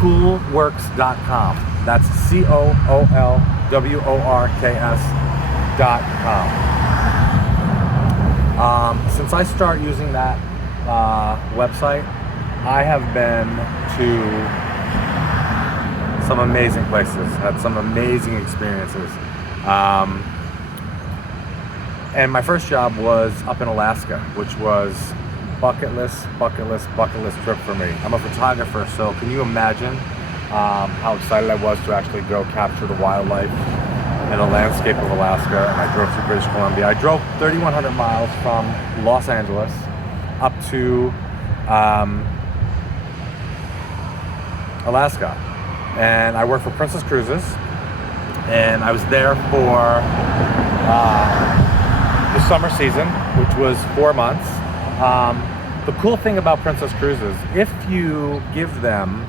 coolworks.com. That's COOLWORKS.com. Since I started using that website, I have been to some amazing places, had some amazing experiences. And my first job was up in Alaska, which was bucket list trip for me. I'm a photographer, so can you imagine how excited I was to actually go capture the wildlife and the landscape of Alaska? And I drove through British Columbia. I drove 3,100 miles from Los Angeles up to Alaska. And I worked for Princess Cruises, and I was there for the summer season, which was 4 months. The cool thing about Princess Cruises, if you give them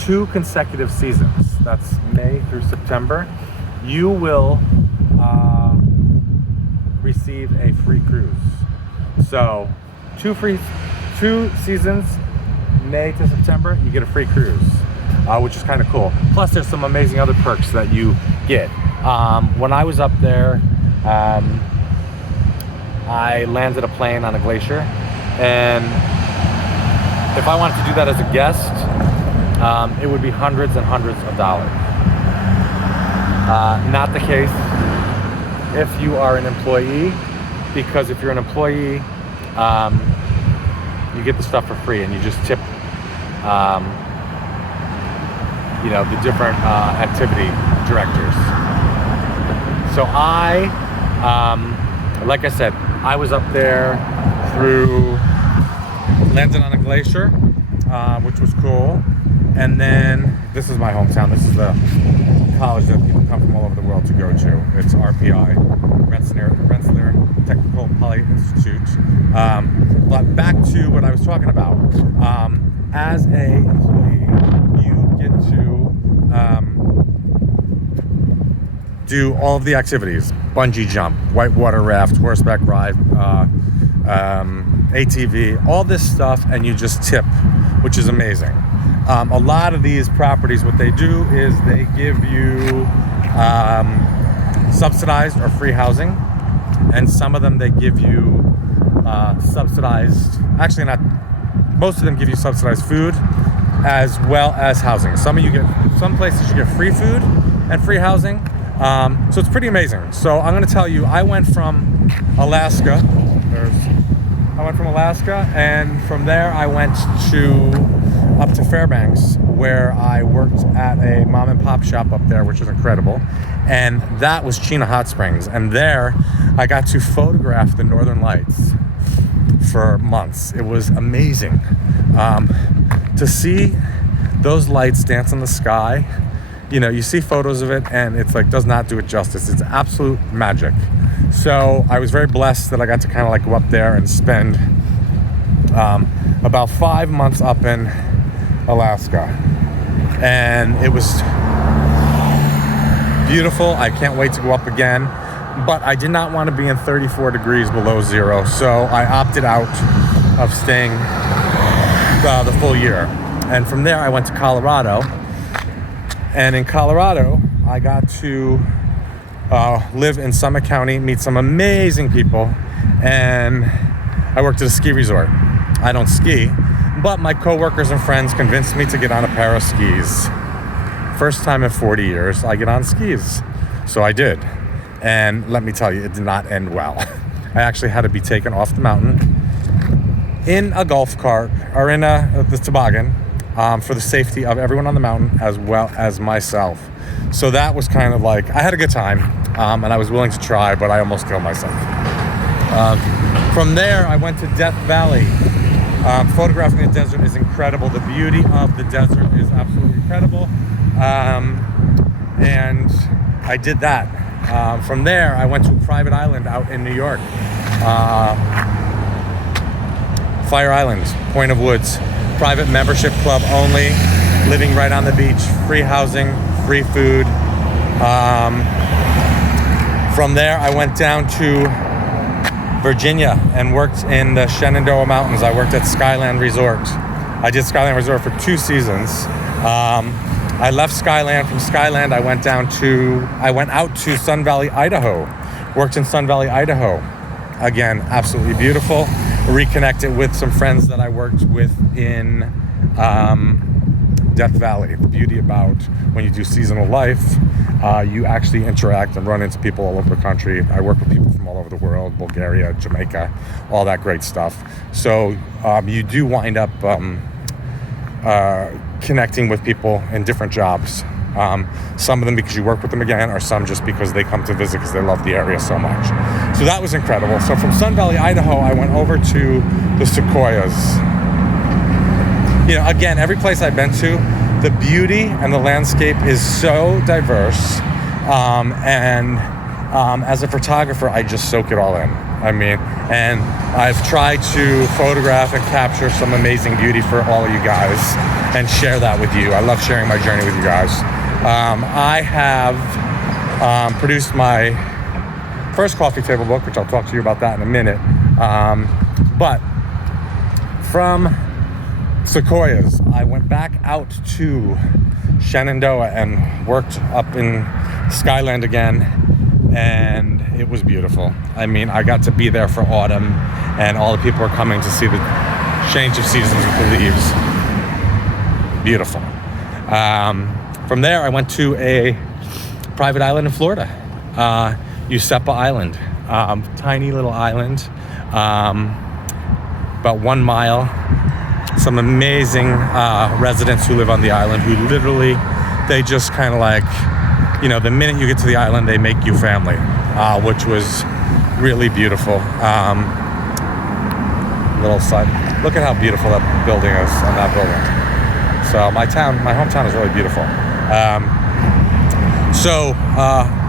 2 consecutive seasons, that's May through September, you will receive a free cruise. So 2 seasons, May to September, you get a free cruise, which is kind of cool. Plus there's some amazing other perks that you get. When I was up there, I landed a plane on a glacier, and if I wanted to do that as a guest, it would be hundreds and hundreds of dollars. Not the case if you are an employee, because if you're an employee, you get the stuff for free, and you just tip the different activity directors. So like I said, I was up there landed on a glacier, which was cool. And then, this is my hometown. This is the college that people come from all over the world to go to. It's RPI, Rensselaer Technical Poly Institute. But back to what I was talking about. As a employee, you get to do all of the activities: bungee jump, whitewater raft, horseback ride, ATV, all this stuff, and you just tip, which is amazing. A lot of these properties, what they do is they give you subsidized or free housing, and some of them they give you subsidized, actually not, most of them give you subsidized food as well as housing. Some places you get free food and free housing. So it's pretty amazing. So I'm going to tell you, I went from Alaska, and from there I went up to Fairbanks, where I worked at a mom and pop shop up there, which is incredible. And that was Chena Hot Springs. And there I got to photograph the Northern Lights for months. It was amazing to see those lights dance in the sky. You see photos of it, and it's like, does not do it justice. It's absolute magic. So I was very blessed that I got to kind of like go up there and spend about 5 months up in Alaska. And it was beautiful. I can't wait to go up again. But I did not want to be in 34 degrees below zero, so I opted out of staying the full year. And from there, I went to Colorado. And in Colorado, I got to live in Summit County, meet some amazing people, and I worked at a ski resort. I don't ski, but my coworkers and friends convinced me to get on a pair of skis. First time in 40 years, I get on skis. So I did. And let me tell you, it did not end well. I actually had to be taken off the mountain in a golf cart, or in the toboggan, for the safety of everyone on the mountain as well as myself. So that was kind of like, I had a good time, and I was willing to try, but I almost killed myself. From there, I went to Death Valley. Photographing the desert is incredible. The beauty of the desert is absolutely incredible. And I did that. From there, I went to a private island out in New York. Fire Island, Point of Woods. Private membership club only, living right on the beach, free housing, free food. From there, I went down to Virginia and worked in the Shenandoah Mountains. I worked at Skyland Resort. I did Skyland Resort for 2 seasons. I left Skyland. From Skyland, I went out to Sun Valley, Idaho. Worked in Sun Valley, Idaho. Again, absolutely beautiful. Reconnected with some friends that I worked with in Death Valley. The beauty about when you do seasonal life, you actually interact and run into people all over the country. I work with people from all over the world, Bulgaria, Jamaica, all that great stuff. So you do wind up connecting with people in different jobs. Some of them because you work with them again, or some just because they come to visit because they love the area so much. So that was incredible. So from Sun Valley, Idaho, I went over to the Sequoias. You know, again, every place I've been to, the beauty and the landscape is so diverse. As a photographer, I just soak it all in. I mean, and I've tried to photograph and capture some amazing beauty for all of you guys and share that with you. I love sharing my journey with you guys. I have produced my first coffee table book, which I'll talk to you about that in a minute. But from Sequoias, I went back out to Shenandoah and worked up in Skyland again, and it was beautiful. I mean, I got to be there for autumn, and all the people are coming to see the change of seasons with the leaves. Beautiful. From there, I went to a private island in Florida, Useppa Island. Tiny little island, about 1 mile. Some amazing residents who live on the island who literally, they just kind of like, you know, the minute you get to the island, they make you family, which was really beautiful. Little side, look at how beautiful that building is on that building. So my hometown is really beautiful.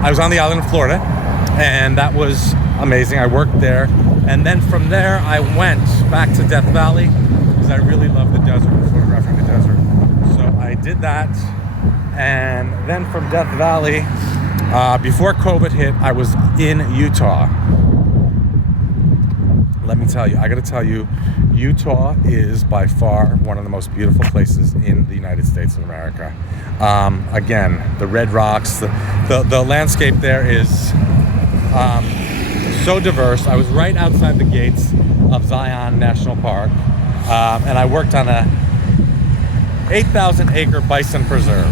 I was on the island of Florida, and that was amazing. I worked there, and then from there I went back to Death Valley because I really love the desert, photographing the desert. So I did that, and then from Death Valley, before COVID hit, I was in Utah. Let me tell you, I gotta tell you, Utah is by far one of the most beautiful places in the United States of America. Again, the red rocks, the landscape there is so diverse. I was right outside the gates of Zion National Park, and I worked on a 8,000 acre bison preserve,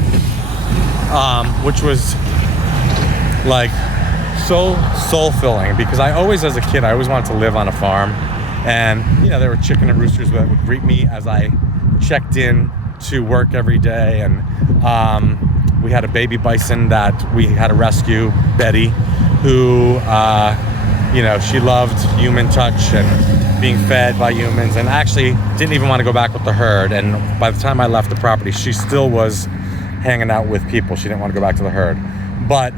which was like so soul-filling because I always, as a kid, I always wanted to live on a farm. And, you know, there were chicken and roosters that would greet me as I checked in to work every day. And we had a baby bison that we had to rescue, Betty, who, you know, she loved human touch and being fed by humans, and actually didn't even want to go back with the herd. And by the time I left the property, she still was hanging out with people. She didn't want to go back to the herd. But,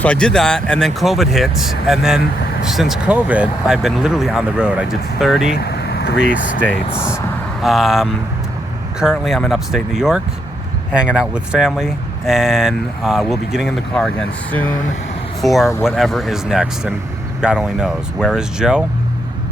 so I did that, and then COVID hit, and then since COVID, I've been literally on the road. I did 33 states. Currently, I'm in upstate New York, hanging out with family, and we'll be getting in the car again soon for whatever is next, and God only knows. Where is Joe?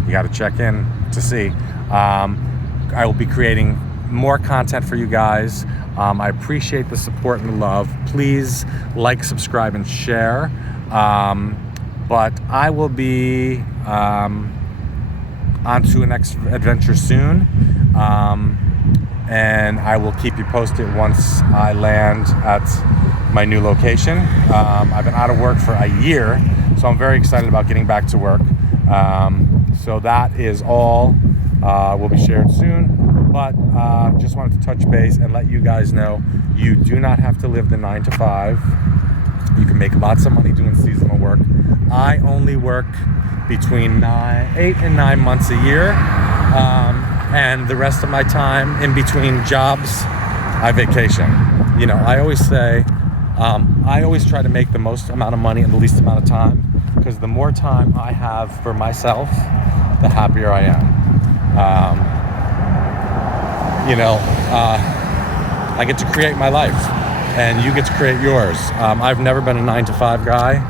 You got to check in to see. I will be creating more content for you guys. I appreciate the support and the love. Please like, subscribe, and share. But I will be on to the next adventure soon. And I will keep you posted once I land at my new location. I've been out of work for a year, so I'm very excited about getting back to work. So that is all will be shared soon. But just wanted to touch base and let you guys know you do not have to live the 9 to 5. You can make lots of money doing seasonal work. I only work between 8 and 9 months a year. And the rest of my time in between jobs, I vacation. You know, I always say, I always try to make the most amount of money in the least amount of time, because the more time I have for myself, the happier I am. I get to create my life, and you get to create yours. I've never been a 9 to 5 guy,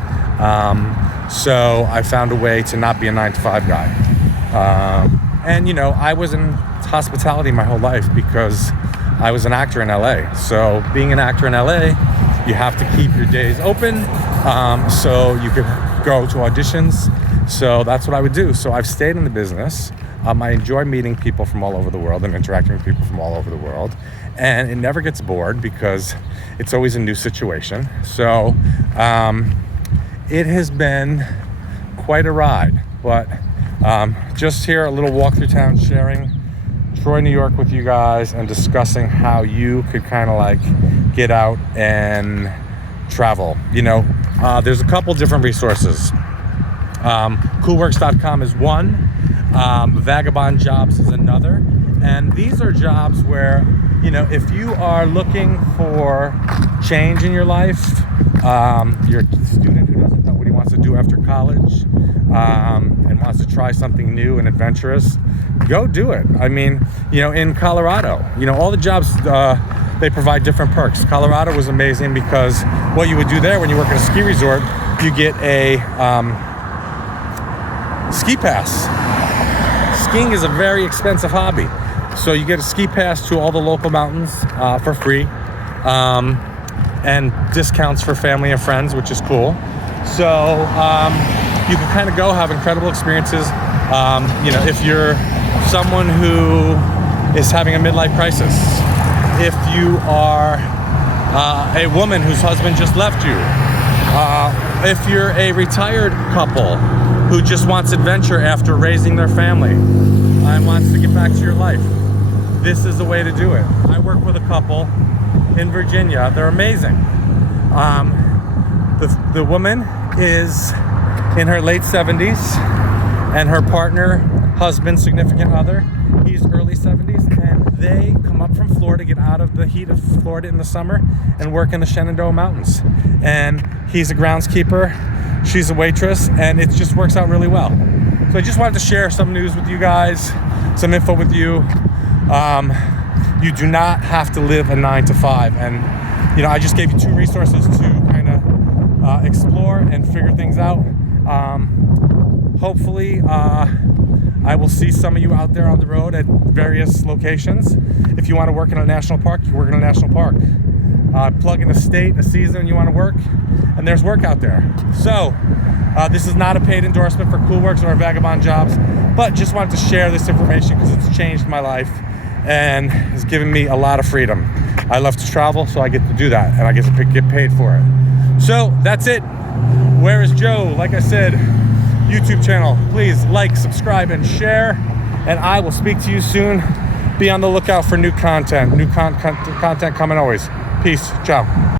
so I found a way to not be a 9 to 5 guy. And, you know, I was in hospitality my whole life because I was an actor in LA. So being an actor in LA, you have to keep your days open so you could go to auditions. So that's what I would do. So I've stayed in the business. I enjoy meeting people from all over the world and interacting with people from all over the world. And it never gets bored because it's always a new situation. So it has been quite a ride. But just here, a little walk through town, sharing Troy, New York with you guys and discussing how you could kind of like get out and travel. You know, there's a couple different resources. Coolworks.com is one. Vagabond Jobs is another. And these are jobs where, you know, if you are looking for change in your life, you're a student who doesn't know what he wants to do after college, and wants to try something new and adventurous, go do it. I mean, you know, in Colorado, you know, all the jobs, they provide different perks. Colorado was amazing because what you would do there when you work at a ski resort, you get a ski pass. Skiing is a very expensive hobby. So you get a ski pass to all the local mountains for free, and discounts for family and friends, which is cool. So you can kind of go have incredible experiences. You know, if you're someone who is having a midlife crisis, if you are a woman whose husband just left you, if you're a retired couple who just wants adventure after raising their family and wants to get back to your life, this is the way to do it. I work with a couple in Virginia. They're amazing. The woman is in her late 70s, and her partner, husband, significant other, he's early 70s, and they come up from Florida, get out of the heat of Florida in the summer, and work in the Shenandoah Mountains. And he's a groundskeeper, she's a waitress, and it just works out really well. So I just wanted to share some news with you guys, some info with you. You do not have to live a 9-to-5, and you know, I just gave you two resources to kind of explore and figure things out. Hopefully I will see some of you out there on the road at various locations. If you want to work in a national park, you work in a national park. Plug in a state, a season you want to work, and there's work out there. So this is not a paid endorsement for Coolworks or Vagabond Jobs, but just wanted to share this information because it's changed my life and has given me a lot of freedom. I love to travel, so I get to do that, and I get to get paid for it. So that's it. Where is Joe? Like I said, YouTube channel. Please like, subscribe, and share, and I will speak to you soon. Be on the lookout for new content. New content coming always. Peace. Ciao.